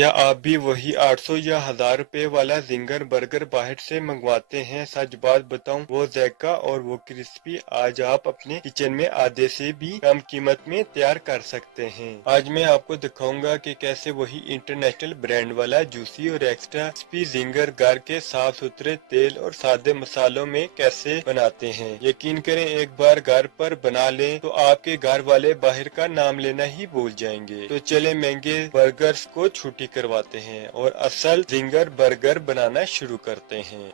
क्या आप भी वही 800 या 1000 रुपए वाला जिंगर बर्गर बाहर से मंगवाते हैं? सच बात बताऊं, वो जायका और वो क्रिस्पी आज आप अपने किचन में आधे से भी कम कीमत में तैयार कर सकते हैं। आज मैं आपको दिखाऊंगा कि कैसे वही इंटरनेशनल ब्रांड वाला जूसी और एक्स्ट्रा क्रिस्पी जिंगर घर के साफ सुथरे तेल और सादे मसालों में कैसे बनाते हैं। यकीन करें, एक बार घर पर बना लें तो आपके घर वाले बाहर का नाम लेना ही भूल जाएंगे। तो चले महंगे बर्गर्स को छुट्टी करवाते हैं और असल जिंगर बर्गर बनाना शुरू करते हैं।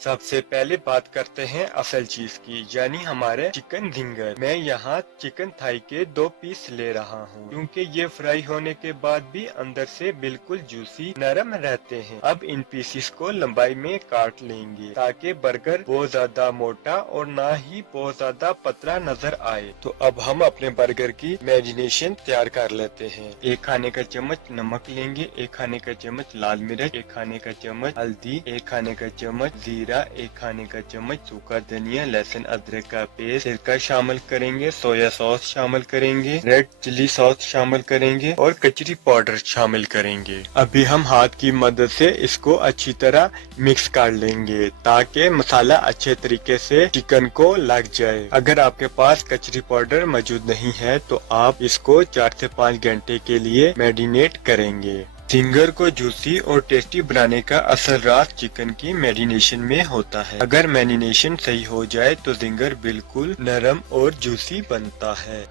सबसे पहले बात करते हैं असल चीज की, यानी हमारे चिकन जिंगर। मैं यहाँ चिकन थाई के 2 पीस ले रहा हूँ, क्योंकि ये फ्राई होने के बाद भी अंदर से बिल्कुल जूसी नरम रहते हैं। अब इन पीसेस को लंबाई में काट लेंगे ताकि बर्गर बहुत ज्यादा मोटा और ना ही बहुत ज्यादा पतला नजर आए। तो अब हम अपने बर्गर की मैरिनेशन तैयार कर लेते हैं। 1 खाने का चम्मच नमक लेंगे, 1 खाने का चम्मच लाल मिर्च, 1 खाने का चम्मच हल्दी, 1 खाने का चम्मच जीरा, 1 खाने का चम्मच सूखा धनिया, लहसुन अदरक का पेस्ट, सिरका शामिल करेंगे, सोया सॉस शामिल करेंगे, रेड चिली सॉस शामिल करेंगे और कचरी पाउडर शामिल करेंगे। अभी हम हाथ की मदद से इसको अच्छी तरह मिक्स कर लेंगे ताकि मसाला अच्छे तरीके से चिकन को लग जाए। अगर आपके पास कचरी पाउडर मौजूद नहीं है तो आप इसको 4 से 5 घंटे के लिए मैरिनेट करेंगे। जिंगर को जूसी और टेस्टी बनाने का असल राज चिकन की मैरिनेशन में होता है। अगर मैरिनेशन सही हो जाए तो जिंगर बिल्कुल नरम और जूसी बनता है।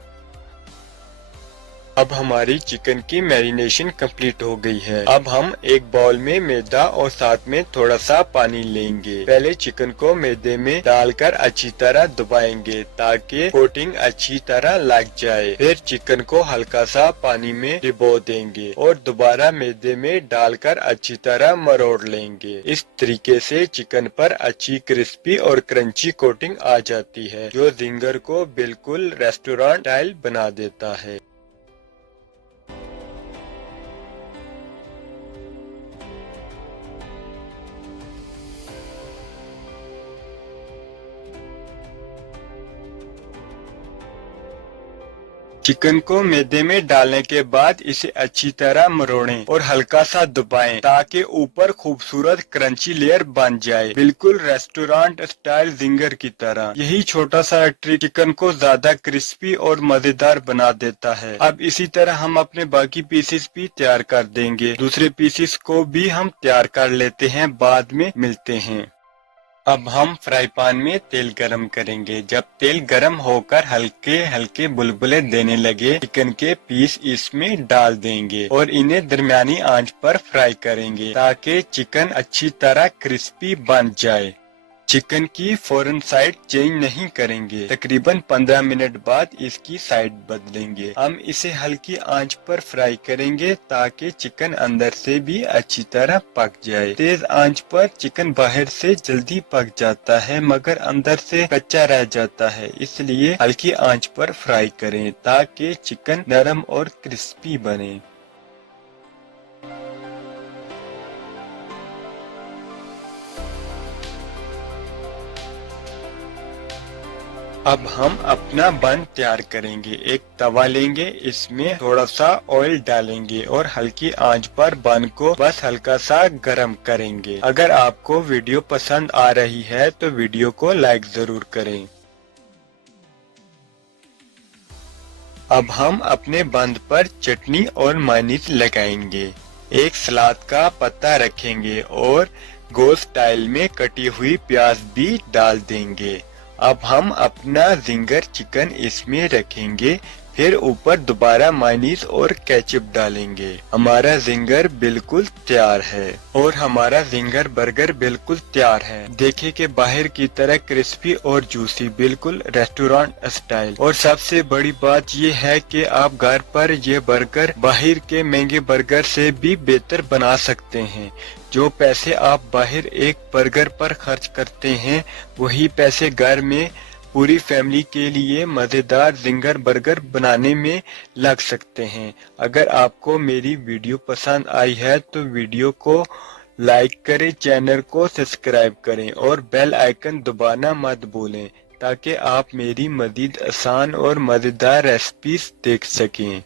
अब हमारी चिकन की मैरिनेशन कंप्लीट हो गई है। अब हम एक बाउल में मैदा और साथ में थोड़ा सा पानी लेंगे। पहले चिकन को मैदे में डालकर अच्छी तरह दबाएंगे ताकि कोटिंग अच्छी तरह लग जाए। फिर चिकन को हल्का सा पानी में डिबो देंगे और दोबारा मैदे में डालकर अच्छी तरह मरोड़ लेंगे। इस तरीके से चिकन पर अच्छी क्रिस्पी और क्रंची कोटिंग आ जाती है, जो जिंगर को बिल्कुल रेस्टोरेंट स्टाइल बना देता है। चिकन को मैदे में डालने के बाद इसे अच्छी तरह मरोड़ें और हल्का सा दबाएं ताकि ऊपर खूबसूरत क्रंची लेयर बन जाए, बिल्कुल रेस्टोरेंट स्टाइल जिंगर की तरह। यही छोटा सा ट्रिक चिकन को ज्यादा क्रिस्पी और मजेदार बना देता है। अब इसी तरह हम अपने बाकी पीसेस भी तैयार कर देंगे। दूसरे पीसेस को भी हम तैयार कर लेते हैं, बाद में मिलते हैं। अब हम फ्राई पैन में तेल गरम करेंगे। जब तेल गरम होकर हल्के हल्के बुलबुले देने लगे, चिकन के पीस इसमें डाल देंगे और इन्हें दरमियानी आंच पर फ्राई करेंगे ताकि चिकन अच्छी तरह क्रिस्पी बन जाए। चिकन की फौरन साइड चेंज नहीं करेंगे, तकरीबन 15 मिनट बाद इसकी साइड बदलेंगे। हम इसे हल्की आंच पर फ्राई करेंगे ताकि चिकन अंदर से भी अच्छी तरह पक जाए। तेज आंच पर चिकन बाहर से जल्दी पक जाता है मगर अंदर से कच्चा रह जाता है, इसलिए हल्की आंच पर फ्राई करें ताकि चिकन नरम और क्रिस्पी बने। अब हम अपना बन तैयार करेंगे। एक तवा लेंगे, इसमें थोड़ा सा ऑयल डालेंगे और हल्की आंच पर बन को बस हल्का सा गरम करेंगे। अगर आपको वीडियो पसंद आ रही है तो वीडियो को लाइक जरूर करें। अब हम अपने बंद पर चटनी और मेयोनीज लगाएंगे। एक सलाद का पत्ता रखेंगे और गोल स्टाइल में कटी हुई प्याज भी डाल देंगे। अब हम अपना जिंगर चिकन इसमें रखेंगे, फिर ऊपर दोबारा मेयोनीज और केचप डालेंगे। हमारा जिंगर बिल्कुल तैयार है और हमारा जिंगर बर्गर बिल्कुल तैयार है। देखिए कि बाहर की तरह क्रिस्पी और जूसी, बिल्कुल रेस्टोरेंट स्टाइल। और सबसे बड़ी बात ये है कि आप घर पर ये बर्गर बाहर के महंगे बर्गर से भी बेहतर बना सकते हैं। जो पैसे आप बाहर एक बर्गर पर खर्च करते हैं, वही पैसे घर में पूरी फैमिली के लिए मजेदार जिंगर बर्गर बनाने में लग सकते हैं। अगर आपको मेरी वीडियो पसंद आई है तो वीडियो को लाइक करें, चैनल को सब्सक्राइब करें और बेल आइकन दबाना मत भूलें ताकि आप मेरी मजीद आसान और मजेदार रेसिपीज देख सकें।